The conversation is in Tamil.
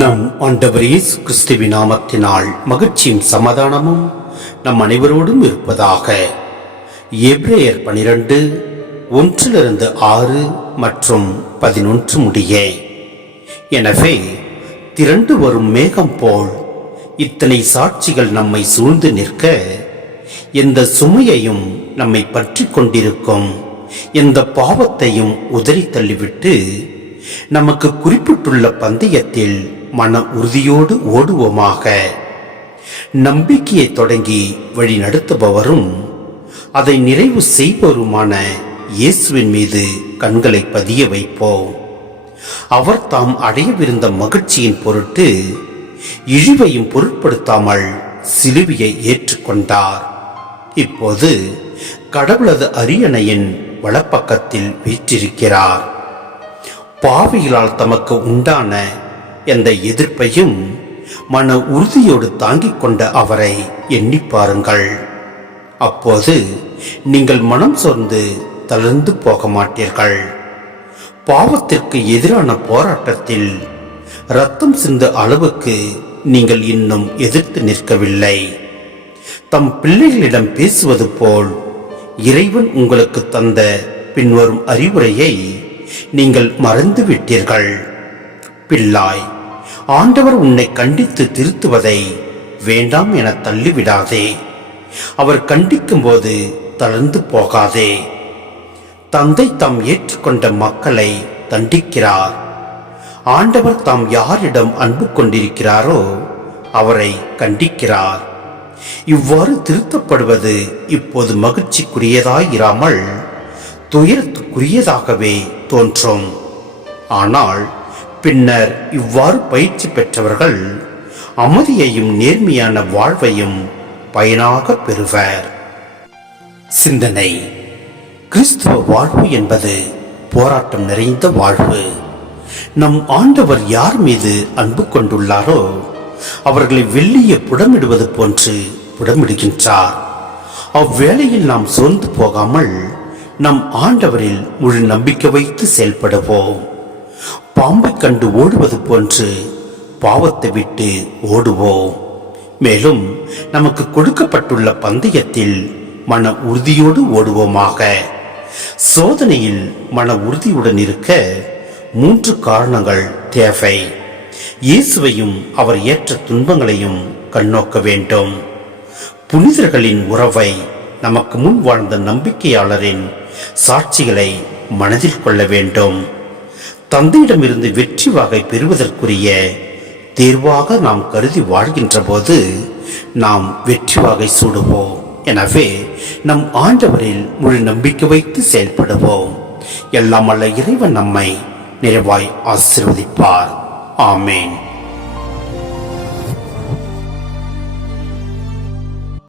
நம் ஆண்டவர் இயேசு கிறிஸ்துவின் நாமத்தினால் மகிழ்ச்சியும் சமாதானமும் நம் அனைவரோடும் இருப்பதாக. எபிரேயர் 12 1-6 மற்றும் 11 முடிய. எனவே திரண்டு வரும் மேகம் போல் இத்தனை சாட்சிகள் நம்மை சூழ்ந்து நிற்க, எந்த சுமையையும் நம்மை பற்றி கொண்டிருக்கும் எந்த பாவத்தையும் உதறி தள்ளிவிட்டு நமக்கு குறிப்பிட்டுள்ள பந்தயத்தில் மன உறுதியோடு ஓடுவோமாக. நம்பிக்கையை தொடங்கி வழி நடத்துபவரும் அதை நிறைவு செய்பவருமான இயேசுவின் மீது கண்களை பதிய வைப்போம். அவர் தாம் அடையவிருந்த மகிழ்ச்சியின் பொருட்டு இழிவையும் பொருட்படுத்தாமல் சிலுவையை ஏற்றுக்கொண்டார். இப்போது கடவுளது அரியணையின் வலப்பக்கத்தில் வீற்றிருக்கிறார். பாவிகளால் தமக்கு உண்டான எந்த எதிர்ப்பையும் மன உறுதியோடு தாங்கிக் கொண்ட அவரை எண்ணி பாருங்கள். அப்போது நீங்கள் மனம் சோர்ந்து தளர்ந்து போக மாட்டீர்கள். பாவத்திற்கு எதிரான போராட்டத்தில் இரத்தம் சிந்த அளவுக்கு நீங்கள் இன்னும் எதிர்த்து நிற்கவில்லை. தம் பிள்ளைகளிடம் பேசுவது போல் இறைவன் உங்களுக்கு தந்த பின்வரும் அறிவுரையை நீங்கள் மறந்து விட்டீர்கள். பிள்ளாய், ஆண்டவர் உன்னை கண்டித்து திருத்துவதை வேண்டாம் என தள்ளிவிடாதே. அவர் கண்டிக்கும் போது தளர்ந்து போகாதே. தந்தை தாம் ஏற்றுக்கொண்ட மக்களை தண்டிக்கிறார். ஆண்டவர் தாம் யாரிடம் அன்பு கொண்டிருக்கிறாரோ அவரை கண்டிக்கிறார். இவ்வாறு திருத்தப்படுவது இப்போது மகிழ்ச்சிக்குரியதாயிராமல் துயரத்துக்குரியதாகவே தோன்றும். ஆனால் பின்னர் இவ்வாறு பயிற்சி பெற்றவர்கள் அமைதியையும் நேர்மையான வாழ்வையும் பயனாக பெறுவர். சிந்தனை: கிறிஸ்துவ வாழ்வு என்பது போராட்டம் நிறைந்த வாழ்வு. நம் ஆண்டவர் யார் மீது அன்பு கொண்டுள்ளாரோ அவர்களை வெள்ளிய புடமிடுவது போன்று புடமிடுகின்றார். அவ்வேளையில் நாம் சோர்ந்து போகாமல் நம் ஆண்டவரில் முழு நம்பிக்கை வைத்து செயல்படுவோம். பாம்பை கண்டு ஓடுவது போன்று பாவத்தை விட்டு ஓடுவோம். மேலும் நமக்கு கொடுக்கப்பட்டுள்ள பந்தயத்தில் மன உறுதியோடு ஓடுவோமாக. சோதனையில் மன உறுதியுடன் இருக்க 3 காரணங்கள் தேவை. இயேசுவையும் அவர் ஏற்ற துன்பங்களையும் கண்ணோக்க வேண்டும். புனிதர்களின் உறவை, நமக்கு முன் வாழ்ந்த நம்பிக்கையாளரின் சாட்சிகளை மனதில் கொள்ள வேண்டும். தந்தையிடமிருந்து வெற்றி வாகை பெறுவதற்குரிய தேர்வாக நாம் கருதி வாழ்கின்ற போது நாம் வெற்றி வாகை சூடுவோம். எனவே நம் ஆண்டவரில் முழு நம்பிக்கை வைத்து செயல்படுவோம். எல்லாம் வல்ல இறைவன் நம்மை நிறைவாய் ஆசீர்வதிப்பார். ஆமேன்.